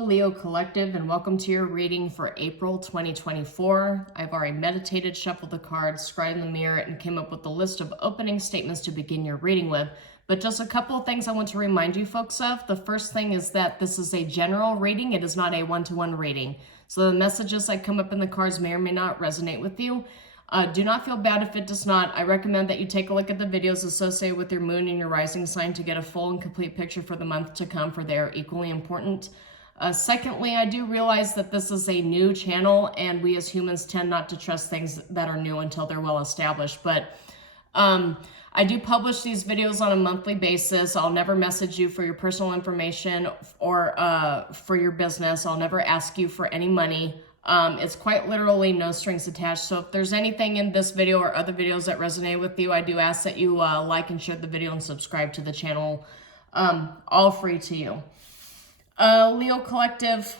Hello, Leo Collective, and welcome to your reading for April 2024. I've already meditated, shuffled the cards, scribed in the mirror, and came up with a list of opening statements to begin your reading with. But just a couple of things I want to remind you folks of. The first thing is that this is a general reading. It is not a one-to-one reading. So the messages that come up in the cards may or may not resonate with you. Do not feel bad if it does not. I recommend that you take a look at the videos associated with your moon and your rising sign to get a full and complete picture for the month to come, for they are equally important. Secondly, I do realize that this is a new channel and we as humans tend not to trust things that are new until they're well established. But I do publish these videos on a monthly basis. I'll never message you for your personal information or for your business. I'll never ask you for any money. It's quite literally no strings attached. So if there's anything in this video or other videos that resonate with you, I do ask that you like and share the video and subscribe to the channel. All free to you. Leo Collective,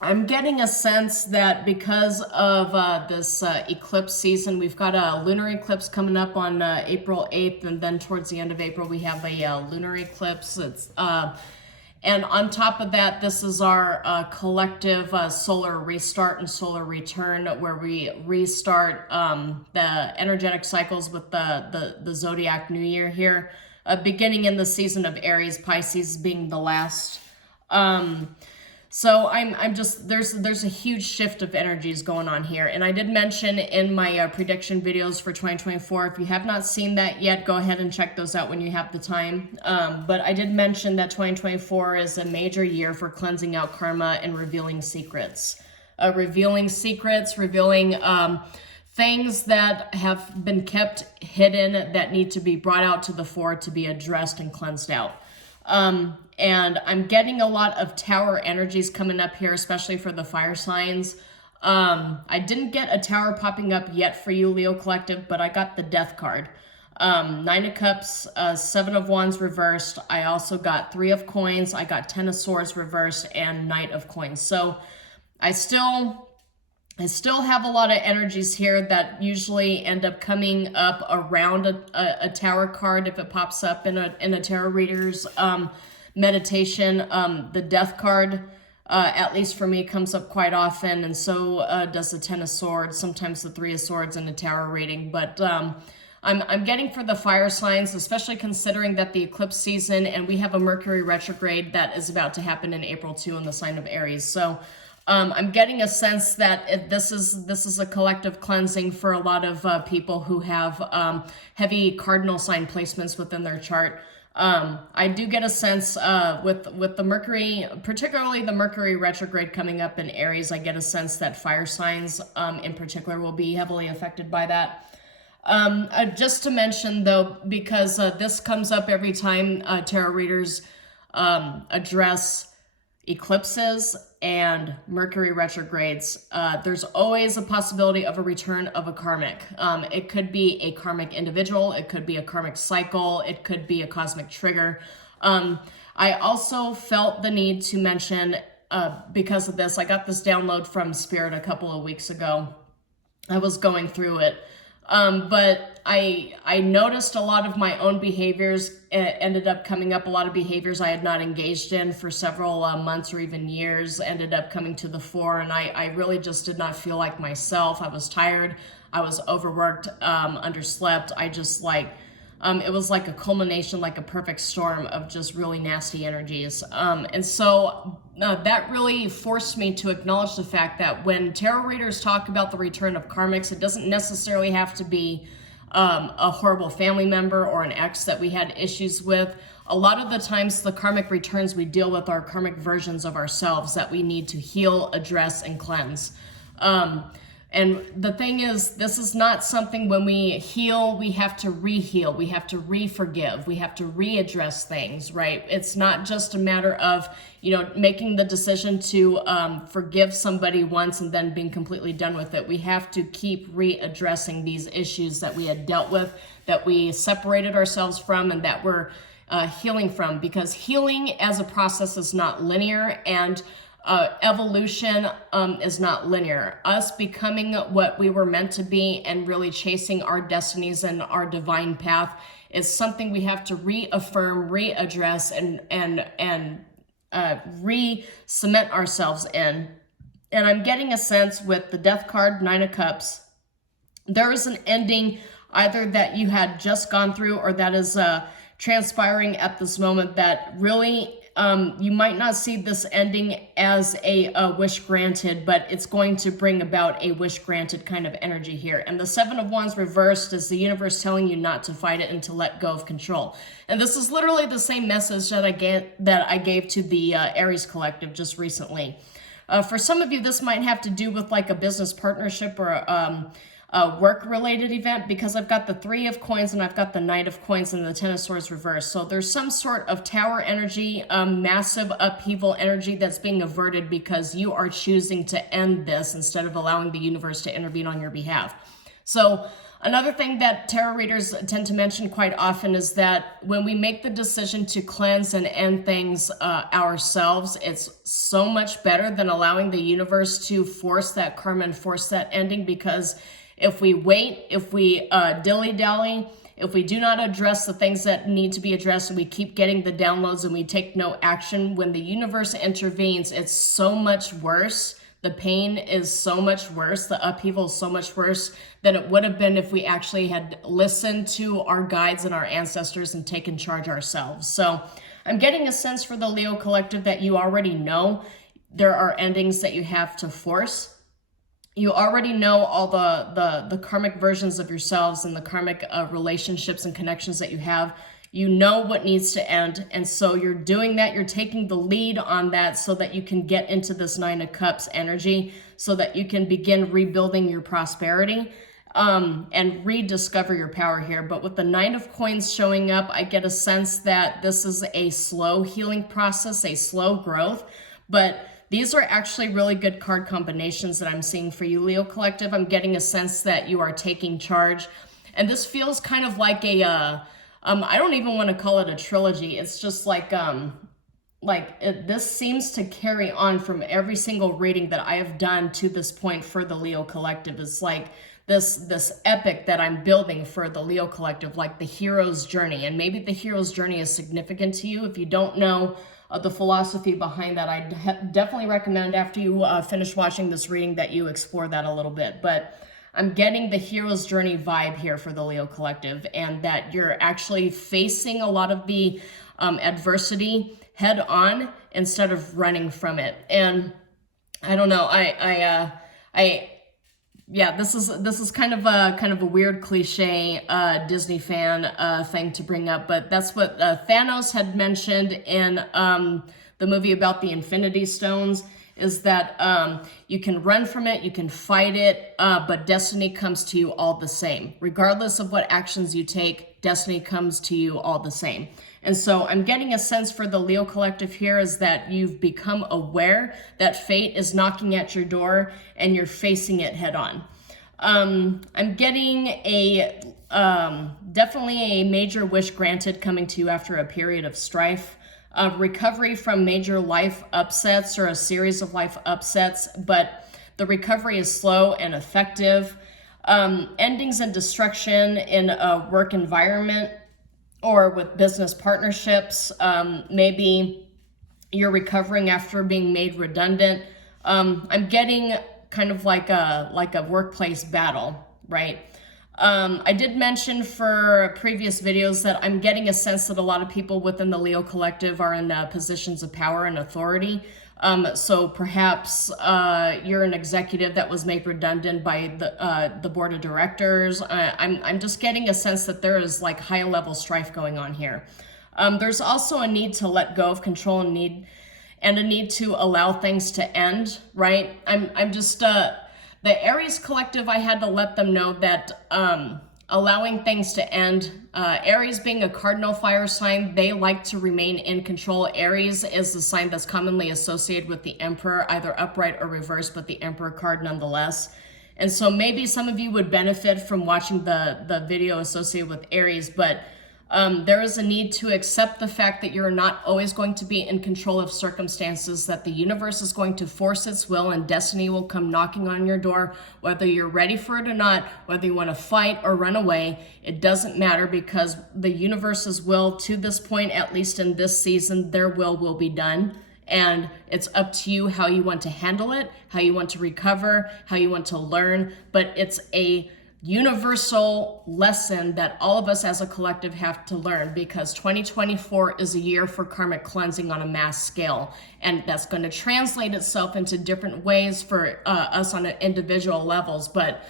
I'm getting a sense that because of this eclipse season, we've got a lunar eclipse coming up on April 8th, and then towards the end of April, we have a lunar eclipse. And on top of that, this is our collective solar restart and solar return, where we restart the energetic cycles with the zodiac new year here, beginning in the season of Aries, Pisces being the last. So I'm just, there's a huge shift of energies going on here. And I did mention in my prediction videos for 2024, if you have not seen that yet, go ahead and check those out when you have the time. But I did mention that 2024 is a major year for cleansing out karma and revealing secrets. Revealing things that have been kept hidden that need to be brought out to the fore to be addressed and cleansed out. And I'm getting a lot of tower energies coming up here, especially for the fire signs. I didn't get a tower popping up yet for you, Leo Collective, but I got the Death card. 9 of Cups, 7 of Wands reversed. I also got 3 of Coins. I got 10 of Swords reversed and Knight of Coins. So I still have a lot of energies here that usually end up coming up around a tower card if it pops up in a tarot reader's meditation. The Death card, at least for me, comes up quite often, and so does the 10 of Swords, sometimes the 3 of Swords in a tarot reading. But I'm getting for the fire signs, especially considering that the eclipse season, and we have a Mercury retrograde that is about to happen in April too in the sign of Aries. So I'm getting a sense that this is a collective cleansing for a lot of people who have heavy cardinal sign placements within their chart. I do get a sense with the Mercury, particularly the Mercury retrograde coming up in Aries, I get a sense that fire signs in particular will be heavily affected by that. Just to mention though, because this comes up every time tarot readers address eclipses and Mercury retrogrades, there's always a possibility of a return of a karmic. It could be a karmic individual, it could be a karmic cycle, it could be a cosmic trigger. I also felt the need to mention, because of this, I got this download from Spirit a couple of weeks ago. I was going through it. But I noticed a lot of my own behaviors ended up coming up. A lot of behaviors I had not engaged in for several months or even years ended up coming to the fore. And I really just did not feel like myself. I was tired. I was overworked, underslept. I just it was like a culmination, like a perfect storm of just really nasty energies. And so that really forced me to acknowledge the fact that when tarot readers talk about the return of karmics, it doesn't necessarily have to be a horrible family member or an ex that we had issues with. A lot of the times the karmic returns we deal with are karmic versions of ourselves that we need to heal, address, and cleanse. And the thing is, this is not something when we heal, we have to re-heal, we have to re-forgive, we have to readdress things, right? It's not just a matter of, making the decision to forgive somebody once and then being completely done with it. We have to keep readdressing these issues that we had dealt with, that we separated ourselves from, and that we're healing from, because healing as a process is not linear, and evolution is not linear. Us becoming what we were meant to be and really chasing our destinies and our divine path is something we have to reaffirm, readdress, and re-cement ourselves in. And I'm getting a sense with the Death card, Nine of Cups, there is an ending either that you had just gone through or that is transpiring at this moment that really you might not see this ending as a wish granted, but it's going to bring about a wish granted kind of energy here. And the Seven of Wands reversed is the universe telling you not to fight it and to let go of control. And this is literally the same message that I gave to the Aries collective just recently. For some of you, this might have to do with like a business partnership or a work-related event, because I've got the Three of Coins and I've got the Knight of Coins and the Ten of Swords reversed. So there's some sort of tower energy, massive upheaval energy that's being averted because you are choosing to end this instead of allowing the universe to intervene on your behalf. So another thing that tarot readers tend to mention quite often is that when we make the decision to cleanse and end things ourselves, it's so much better than allowing the universe to force that karma and force that ending, because if we wait, if we dilly-dally, if we do not address the things that need to be addressed and we keep getting the downloads and we take no action, when the universe intervenes, it's so much worse. The pain is so much worse. The upheaval is so much worse than it would have been if we actually had listened to our guides and our ancestors and taken charge ourselves. So I'm getting a sense for the Leo collective that you already know there are endings that you have to force. You already know all the karmic versions of yourselves and the karmic relationships and connections that you have. You know what needs to end. And so you're doing that. You're taking the lead on that so that you can get into this Nine of Cups energy, so that you can begin rebuilding your prosperity and rediscover your power here. But with the Nine of Coins showing up, I get a sense that this is a slow healing process, a slow growth. But these are actually really good card combinations that I'm seeing for you, Leo collective. I'm getting a sense that you are taking charge. And this feels kind of like a, I don't even want to call it a trilogy. It's just like this seems to carry on from every single reading that I have done to this point for the Leo collective. It's like this epic that I'm building for the Leo collective, like the hero's journey. And maybe the hero's journey is significant to you. If you don't know the philosophy behind that, I definitely recommend after you finish watching this reading that you explore that a little bit. But I'm getting the hero's journey vibe here for the Leo collective, and that you're actually facing a lot of the adversity head on instead of running from it. And I don't know, yeah, this is kind of a weird cliche Disney fan thing to bring up, but that's what Thanos had mentioned in the movie about the Infinity Stones, is that you can run from it, you can fight it, but destiny comes to you all the same. Regardless of what actions you take, destiny comes to you all the same. And so I'm getting a sense for the Leo collective here is that you've become aware that fate is knocking at your door and you're facing it head on. I'm getting a definitely a major wish granted coming to you after a period of strife. Recovery from major life upsets or a series of life upsets, but the recovery is slow and effective. Endings and destruction in a work environment or with business partnerships. Maybe you're recovering after being made redundant. I'm getting kind of like a workplace battle, right? I did mention for previous videos that I'm getting a sense that a lot of people within the Leo collective are in positions of power and authority. So perhaps you're an executive that was made redundant by the board of directors. I'm just getting a sense that there is like high level strife going on here. There's also a need to let go of control and a need to allow things to end, right? I'm just the Aries collective, I had to let them know that allowing things to end, Aries being a cardinal fire sign, they like to remain in control. Aries is the sign that's commonly associated with the Emperor, either upright or reversed, but the Emperor card nonetheless. And so maybe some of you would benefit from watching the video associated with Aries, but there is a need to accept the fact that you're not always going to be in control of circumstances, that the universe is going to force its will and destiny will come knocking on your door, whether you're ready for it or not, whether you want to fight or run away, it doesn't matter, because the universe's will to this point, at least in this season, their will be done. And it's up to you how you want to handle it, how you want to recover, how you want to learn. But it's a universal lesson that all of us as a collective have to learn, because 2024 is a year for karmic cleansing on a mass scale, and that's going to translate itself into different ways for us on individual levels. But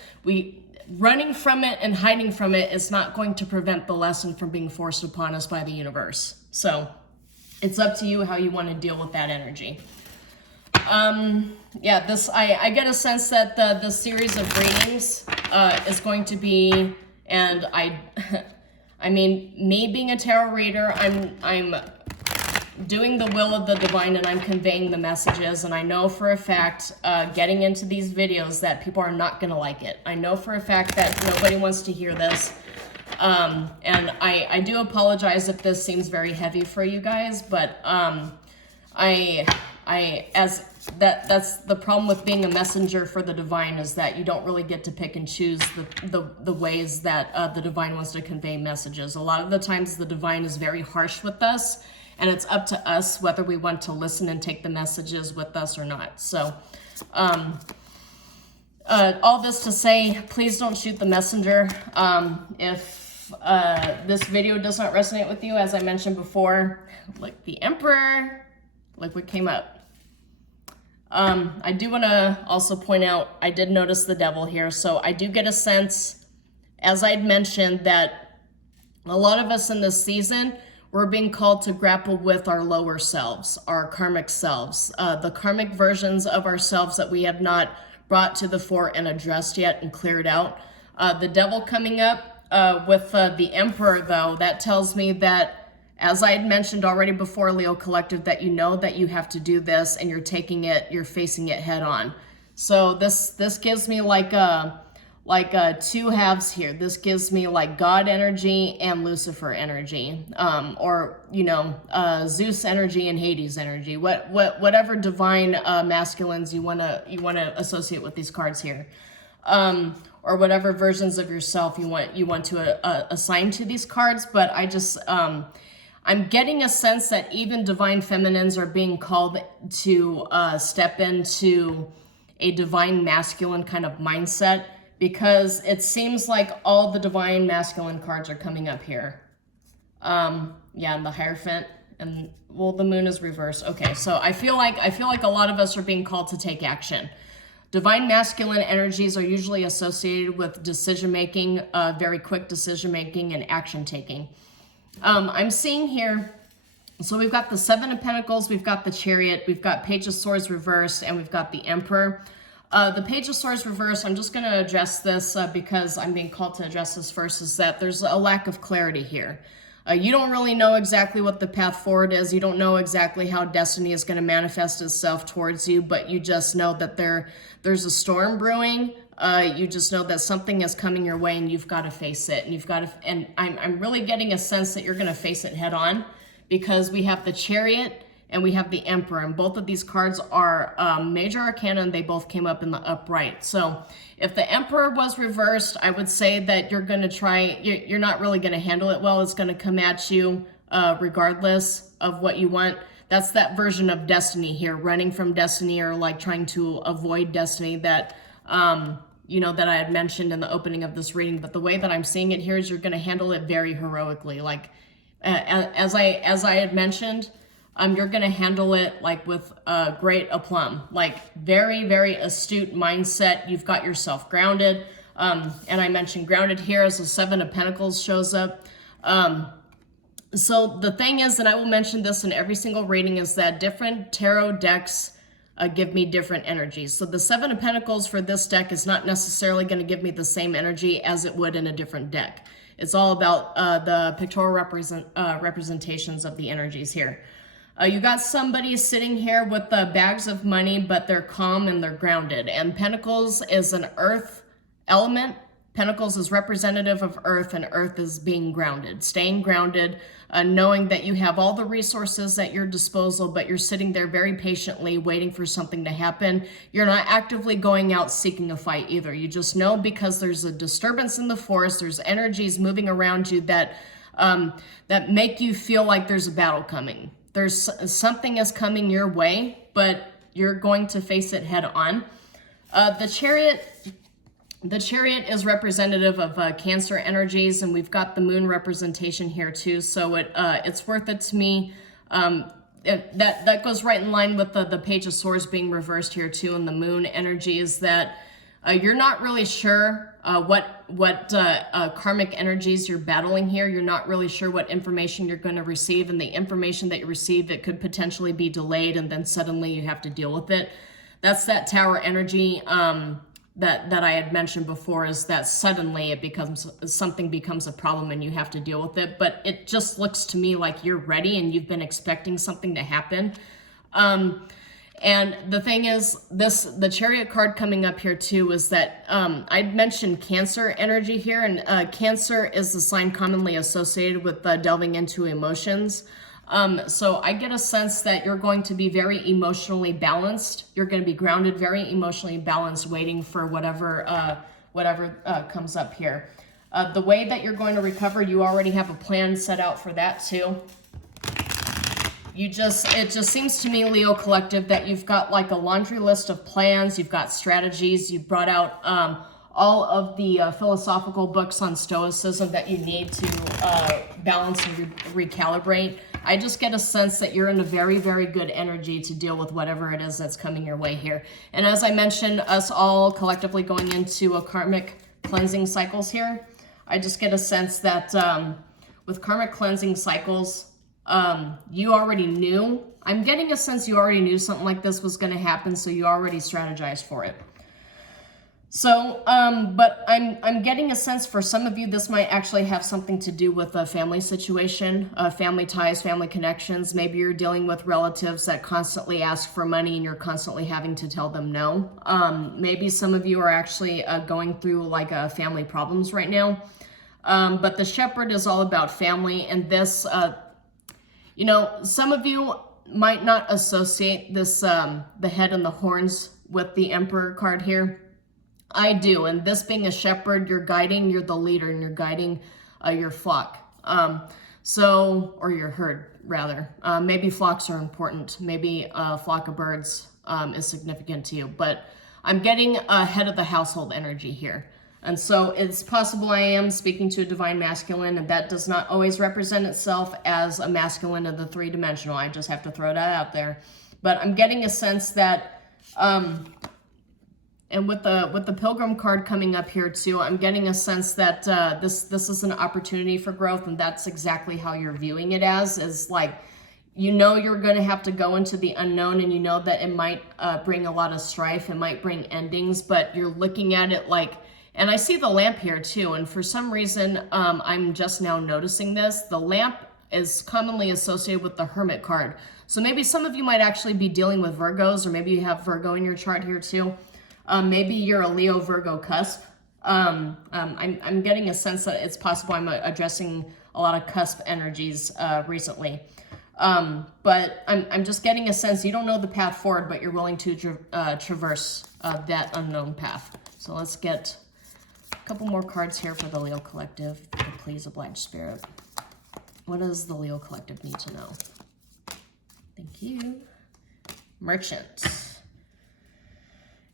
running from it and hiding from it is not going to prevent the lesson from being forced upon us by the universe. So it's up to you how you want to deal with that energy. Yeah, I get a sense that the series of readings is going to be, and I mean, me being a tarot reader, I'm doing the will of the divine, and I'm conveying the messages, and I know for a fact, getting into these videos, that people are not going to like it. I know for a fact that nobody wants to hear this, and I do apologize if this seems very heavy for you guys, but that's the problem with being a messenger for the divine, is that you don't really get to pick and choose the ways that the divine wants to convey messages. A lot of the times the divine is very harsh with us, and it's up to us whether we want to listen and take the messages with us or not. So all this to say, please don't shoot the messenger. If this video does not resonate with you, as I mentioned before, like the Emperor, like what came up. I do want to also point out, I did notice the Devil here. So I do get a sense, as I'd mentioned, that a lot of us in this season, we're being called to grapple with our lower selves, our karmic selves, the karmic versions of ourselves that we have not brought to the fore and addressed yet and cleared out. The Devil coming up with the Emperor, though, that tells me that, as I had mentioned already before, Leo Collective, that you know that you have to do this, and you're taking it, you're facing it head on. So this gives me like two halves here. This gives me like God energy and Lucifer energy, or Zeus energy and Hades energy. Whatever divine masculines you wanna associate with these cards here, or whatever versions of yourself you want to assign to these cards. But I just I'm getting a sense that even divine feminines are being called to step into a divine masculine kind of mindset, because it seems like all the divine masculine cards are coming up here. Yeah, and the Hierophant, and well, the Moon is reversed. Okay, so I feel like a lot of us are being called to take action. Divine masculine energies are usually associated with decision making, very quick decision making and action taking. I'm seeing here, so we've got the Seven of Pentacles, we've got the Chariot, we've got Page of Swords reversed, and we've got the Emperor. The Page of Swords reversed, I'm just going to address this because I'm being called to address this first, is that there's a lack of clarity here. You don't really know exactly what the path forward is. You don't know exactly how destiny is going to manifest itself towards you, but you just know that there's a storm brewing. You just know that something is coming your way, and you've got to face it. And I'm really getting a sense that you're going to face it head on, because we have the Chariot and we have the Emperor, and both of these cards are major arcana, and they both came up in the upright. So if the Emperor was reversed, I would say that you're going to you're not really going to handle it well. It's going to come at you regardless of what you want. That's that version of destiny here, running from destiny, or like trying to avoid destiny that that I had mentioned in the opening of this reading. But the way that I'm seeing it here is you're going to handle it very heroically. Like as I had mentioned, you're going to handle it like with great aplomb, like very, very astute mindset. You've got yourself grounded. And I mentioned grounded here as the Seven of Pentacles shows up. So the thing is, and I will mention this in every single reading, is that different tarot decks give me different energies. So the Seven of Pentacles for this deck is not necessarily going to give me the same energy as it would in a different deck. It's all about the pictorial representations of the energies here. You got somebody sitting here with the bags of money, but they're calm and they're grounded. And Pentacles is an earth element. Pentacles is representative of earth, and earth is being grounded, staying grounded, knowing that you have all the resources at your disposal, but you're sitting there very patiently waiting for something to happen. You're not actively going out seeking a fight either. You just know, because there's a disturbance in the forest, there's energies moving around you that make you feel like there's a battle coming. there's something is coming your way, but you're going to face it head on. The Chariot is representative of Cancer energies, and we've got the moon representation here too. So it's worth it to me. That goes right in line with the Page of Swords being reversed here too, and the moon energy is that you're not really sure what karmic energies you're battling here. You're not really sure what information you're going to receive, and the information that you receive, it could potentially be delayed, and then suddenly you have to deal with it. That's that Tower energy that I had mentioned before, is that suddenly something becomes a problem and you have to deal with it. But it just looks to me like you're ready and you've been expecting something to happen. And the thing is, the Chariot card coming up here too is that I'd mentioned Cancer energy here, and Cancer is the sign commonly associated with delving into emotions. So I get a sense that you're going to be very emotionally balanced. You're going to be grounded, very emotionally balanced, waiting for whatever comes up here. The way that you're going to recover, you already have a plan set out for that too. It just seems to me, Leo Collective, that you've got like a laundry list of plans, you've got strategies, you've brought out all of the philosophical books on Stoicism that you need to balance and recalibrate. I just get a sense that you're in a very, very good energy to deal with whatever it is that's coming your way here. And as I mentioned, us all collectively going into a karmic cleansing cycles here, I just get a sense that with karmic cleansing cycles, you already knew. I'm getting a sense you already knew something like this was going to happen, so you already strategized for it. So, but I'm getting a sense for some of you, this might actually have something to do with a family situation, family ties, family connections. Maybe you're dealing with relatives that constantly ask for money and you're constantly having to tell them no. Maybe some of you are actually going through like family problems right now. But the Shepherd is all about family, and this, you know, some of you might not associate this, the head and the horns with the Emperor card here. I do, and this being a shepherd, you're the leader, and you're guiding your flock. Or your herd, rather. Maybe flocks are important. Maybe a flock of birds is significant to you. But I'm getting head of the household energy here. And so it's possible I am speaking to a divine masculine, and that does not always represent itself as a masculine of the three-dimensional. I just have to throw that out there. But I'm getting a sense that... and with the Pilgrim card coming up here too, I'm getting a sense that this is an opportunity for growth, and that's exactly how you're viewing it as, is like, you know, you're going to have to go into the unknown, and you know that it might bring a lot of strife, it might bring endings, but you're looking at it like, and I see the lamp here too, and for some reason, I'm just now noticing this. The lamp is commonly associated with the Hermit card. So maybe some of you might actually be dealing with Virgos, or maybe you have Virgo in your chart here too. Maybe you're a Leo Virgo cusp. I'm getting a sense that it's possible I'm addressing a lot of cusp energies recently. But I'm just getting a sense you don't know the path forward, but you're willing to traverse that unknown path. So let's get a couple more cards here for the Leo Collective. Please oblige Spirit. What does the Leo Collective need to know? Thank you. Merchant.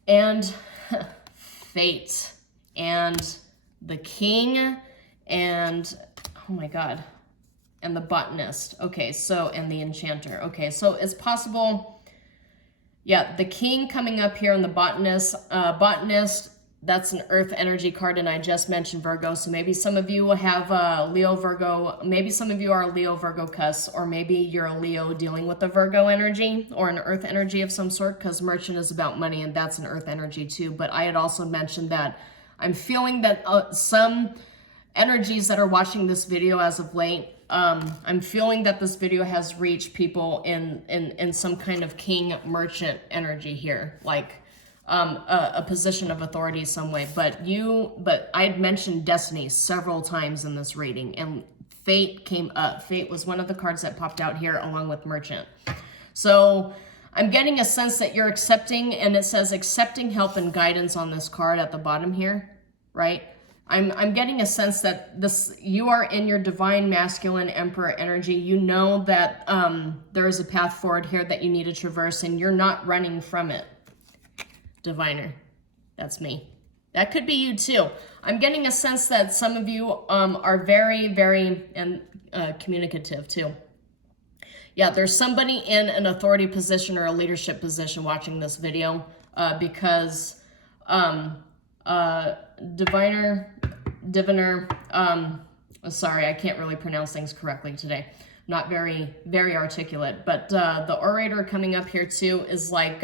And Fate, and the King, and, oh my God, and the Botanist. Okay, so, and the Enchanter. Okay, so it's possible, yeah, the King coming up here and the Botanist. Botanist, that's an Earth energy card, and I just mentioned Virgo, so maybe some of you have Leo Virgo, maybe some of you are a Leo Virgo cusp, or maybe you're a Leo dealing with a Virgo energy or an Earth energy of some sort, because Merchant is about money, and that's an Earth energy too. But I had also mentioned that I'm feeling that some energies that are watching this video as of late, I'm feeling that this video has reached people in some kind of King Merchant energy here, like a position of authority some way. But I'd mentioned Destiny several times in this reading, and Fate came up. Fate was one of the cards that popped out here along with Merchant. So I'm getting a sense that you're accepting, and it says accepting help and guidance on this card at the bottom here, right? I'm getting a sense that you are in your divine masculine emperor energy. You know that there is a path forward here that you need to traverse, and you're not running from it. Diviner, that's me. That could be you too. I'm getting a sense that some of you are very, very communicative too. Yeah, there's somebody in an authority position or a leadership position watching this video because diviner, sorry, I can't really pronounce things correctly today. Not very, very articulate, but the orator coming up here too is like,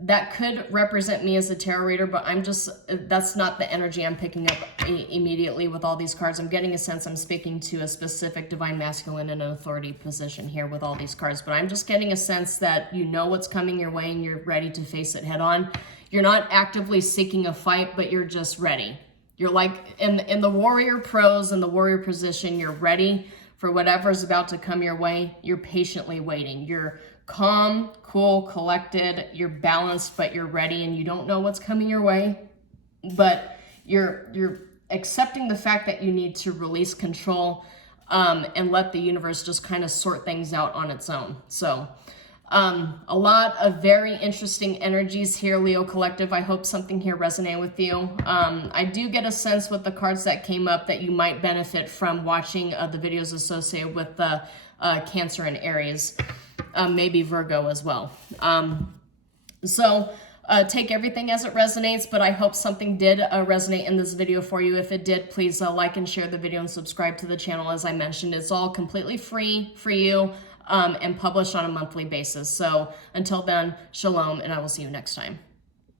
that could represent me as a tarot reader, but that's not the energy I'm picking up immediately with all these cards. I'm getting a sense I'm speaking to a specific divine masculine in an authority position here with all these cards, but I'm just getting a sense that you know what's coming your way and you're ready to face it head on. You're not actively seeking a fight, but you're just ready. You're like in the warrior pose and the warrior position, you're ready for whatever's about to come your way. You're patiently waiting. You're calm, cool, collected, you're balanced, but you're ready and you don't know what's coming your way, but you're accepting the fact that you need to release control and let the universe just kind of sort things out on its own. So a lot of very interesting energies here, Leo Collective. I hope something here resonated with you. I do get a sense with the cards that came up that you might benefit from watching the videos associated with the Cancer and Aries. Maybe Virgo as well. So take everything as it resonates, but I hope something did resonate in this video for you. If it did, please like and share the video and subscribe to the channel. As I mentioned, it's all completely free for you and published on a monthly basis. So until then, shalom, and I will see you next time.